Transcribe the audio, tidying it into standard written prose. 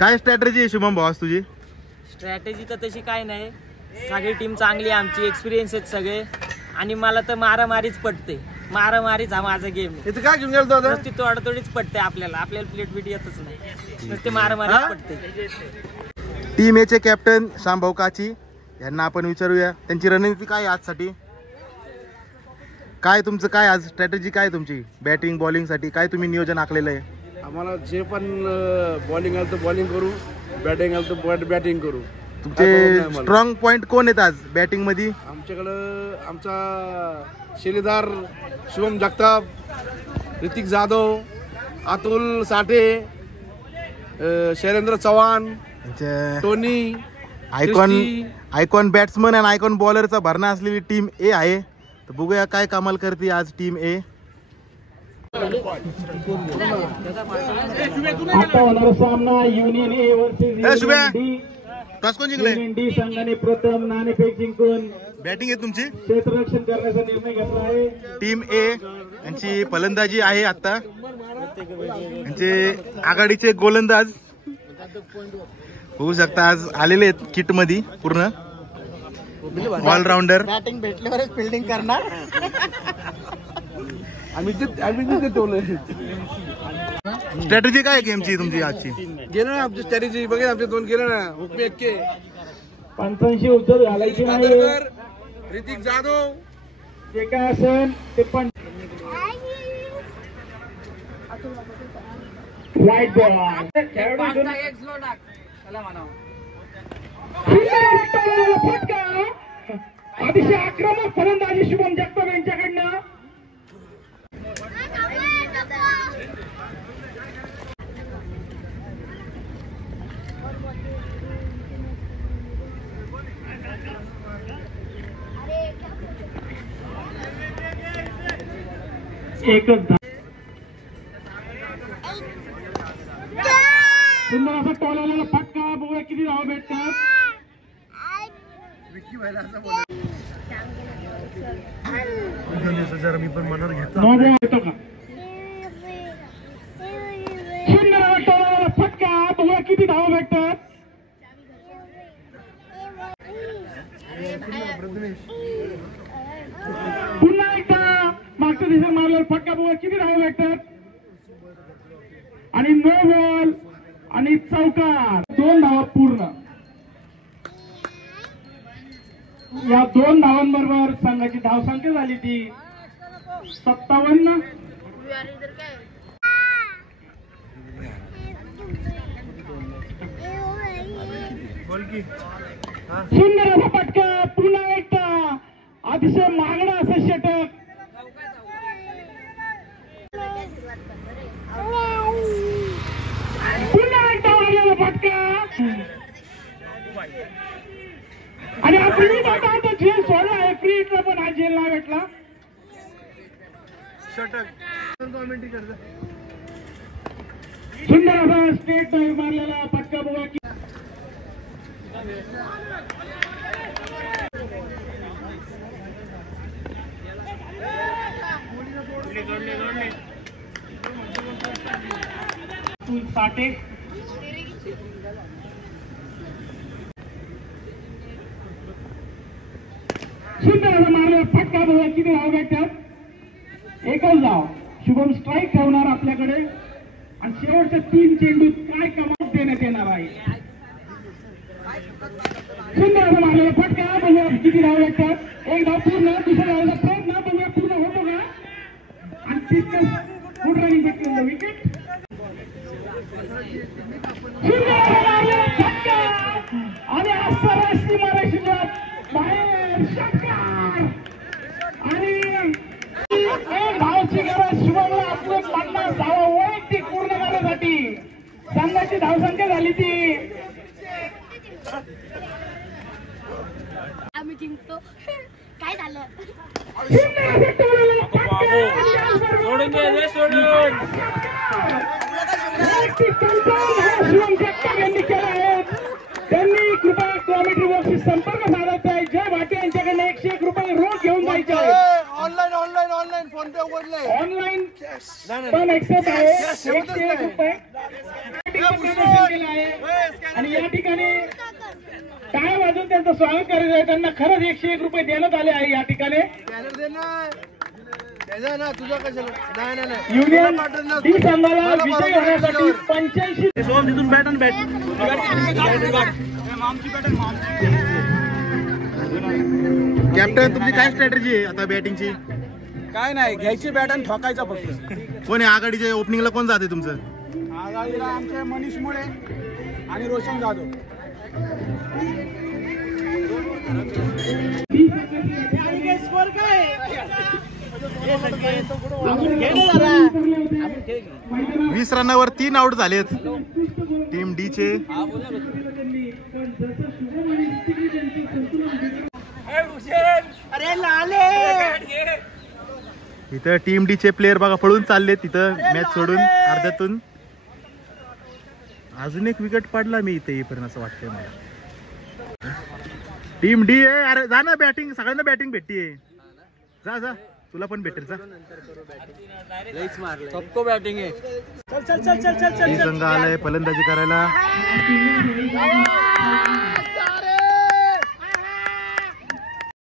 काय स्ट्रॅटेजी आहे शुभम भाऊ आज तुझी? स्ट्रॅटेजी तर तशी काय नाही, सगळी टीम चांगली, आमची एक्सपिरियन्स आहेत सगळे, आणि मला तर मारामारीच पटते. मारामारीच हा माझा गेम आहे. इथं काय घेऊन गेलो आता? ती तोडतोडीच पटते आपल्याला प्लेट बीट येतच नाही, नुसते मारामारीच पटते. टीम ए चे कॅप्टन शामभाऊ काची यांना आपण विचारूया त्यांची रणनीती काय आजसाठी. काय तुमचं काय आज स्ट्रॅटेजी काय तुमची बॅटिंग बॉलिंग साठी काय तुम्ही नियोजन आखलेलं आहे? आम्हाला जे पण बॉलिंग आलं तर बॉलिंग करू, बॅटिंग आलं तर बॅटिंग करू. तुमचे स्ट्रॉंग पॉइंट कोण आहेत आज बॅटिंग मध्ये? आमच्याकडं आमचा शिलेदार Shubham Jagtap, Hrithik Jadhav, Atul Sathe, Shailendra Chavan, Tony, icon batsman आणि आयकॉन बॉलरचा भरणा असलेली टीम ए आहे. तर बघूया काय कमाल करते आज टीम ए. सामना युनियन ए वर्सेस टॉस कोण जिंकले? डी संघाने प्रथम नाणेफेक जिंकून बॅटिंग आहे तुमची. क्षेत्ररक्षण करण्याचा निर्णय घेतला आहे. टीम ए यांची फलंदाजी आहे आता. यांचे आघाडीचे गोलंदाज होऊ शकता आज आलेले आहेत किट मध्ये पूर्ण ऑलराऊंडर. बॅटिंग भेटल्यावरच फिल्डिंग करणार. स्ट्रॅटेजी काय गेमची तुमची आजची? गेलं ना आमची स्ट्रॅटेजी बघा, आमचे दोन गेलं ना हुकमे एक्के. पंचांशी उत्तर घालायची नाही. ऋतिक जाधव जे काय असेल ते पण वाईट बॉल. फटका. अतिशय आक्रमक फलंदाजी शुभम जगताप यांच्याकडनं. एकच सुंदर असा टोलाला फटका. बघूया किती धावा भेटतात. मी पण मनावर घेतो. सुंदर असा टोलाला फटका. बघूया किती धावा भेटतात. पुन्हा एकदा मागच्या दिवशी मारल्यावर फटका. बघूया किती धावा भेटतात. आणि नो बॉल आणि चौकार. 2 धावा पूर्ण. या 2 धावांबरोबर संघाची धावसंख्या झाली ती 57. सुंदर असा फटका. पुन्हा एकदा अतिशय महागडा असं षटक. पुन्हा एकदा वाजलेला फटका. आणि आपण आता झेल सोडला आहे. फ्री हिटला पण हा झेल नाही भेटला. सुंदर असा स्टेट ड्राईव्ह मारलेला फटका. बघा की साठे. सुंदर असा मारलेला फटका. बघा किती धाव भेटतात. एकच धाव. शुभम स्ट्राईक ठेवणार आपल्याकडे आणि शेवटच्या 3 चेंडूत काय कमाल देण्यात येणार आहे. सुंदर असा मारलेला फटका. बघूया किती धाव भेटतात. 1 धाव पूर्ण. दुसऱ्या धावाचा प्रयत्न. बघूया पूर्ण होतो का. आणि तितकंच गुड रनिंग भेटलेलं विकेट. सुंदर असा मारलेला फटका आणि आसपास सीमारेषेच्या बाहेर षटकार. आणि 1 धावची गरज शुभमला. आपले 50 धावा वैयक्तिक पूर्ण करण्यासाठी संघाची धावसंख्या झाली ती. आम्ही जिंकतो. काय झालं? सोडून दे, सोडून. शुभम जगताप यांनी केलं आहे. त्यांनी कृपया कॉमेंट्री बॉक्सशी संपर्क साधायचा आहे. जय भाटे यांच्याकडे 101 रुपये रोज घेऊन जायचे आहे. ऑनलाईन फोन पे उघडले. ऑनलाईन पण एक्सेप्ट आहे. 101 रुपये केलं आहे. या ठिकाणी टाळ्या वाजून त्यांचं स्वागत करायचं आहे. त्यांना खरंच 101 रुपये देण्यात आले आहे या ठिकाणी. युनियन डी संघाला विजय होण्यासाठी 85 तिथून बॅट आणि बॅट. कॅप्टन तुमची काय स्ट्रॅटेजी आहे आता बॅटिंगची? काय नाही, घ्यायची बॅट आणि ठोकायचा फक्त. कोण आहे आघाडीच्या ओपनिंगला? कोण जाते तुमचं? आघाडीला आमचे मनीष मुळे आणि रोशन जाधव. मैदानात 20 रनावर 3 आउट झालेत टीम डी चे. इथं टीम डी चे प्लेयर बघा पळून चालले तिथं मॅच सोडून अर्ध्यातून. अजून एक विकेट पडला मी इथे येईपर्यंत असं वाटतंय मला. टीम डी आहे. अरे जा ना, बॅटिंग सगळ्यांना बॅटिंग भेटतीये. जा जा, तुला पण भेटेल जा. सबको बॅटिंग आहे. डी संघ आलाय फलंदाजी करायला.